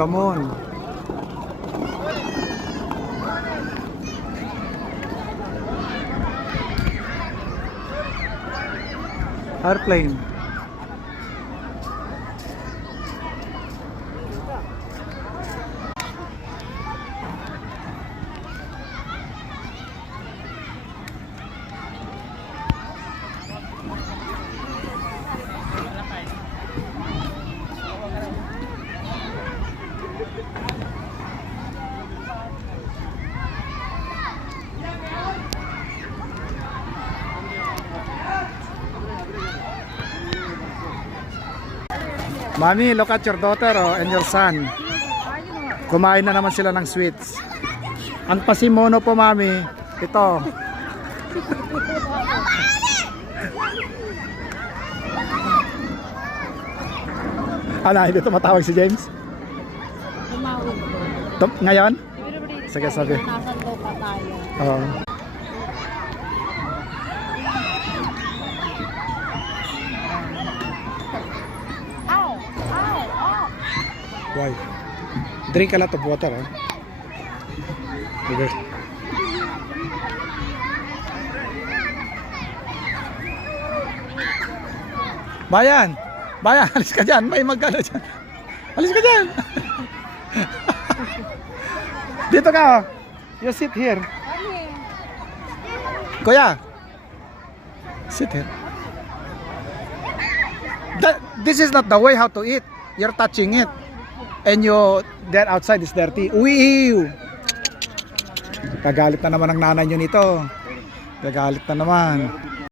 the moon. Airplane. Mami, look at your daughter and your son. Kumain na naman sila ng sweets. Ang pasimono po, Mami, ito. Ala, hindi tumatawag si James? Ngayon? Sige, sabi. Nasaan daw pa tayo? Oo. Why? Drink a lot of water, huh? Okay. Bayan! Bayan! Alis ka dyan! May magkano dyan! Alis ka dyan! Dito ka! Oh. You sit here. Kuya! Sit here. This is not the way how to eat. You're touching it. And that outside is dirty. Uy! Kagalit na naman ang nanay nyo nito. Kagalit na naman.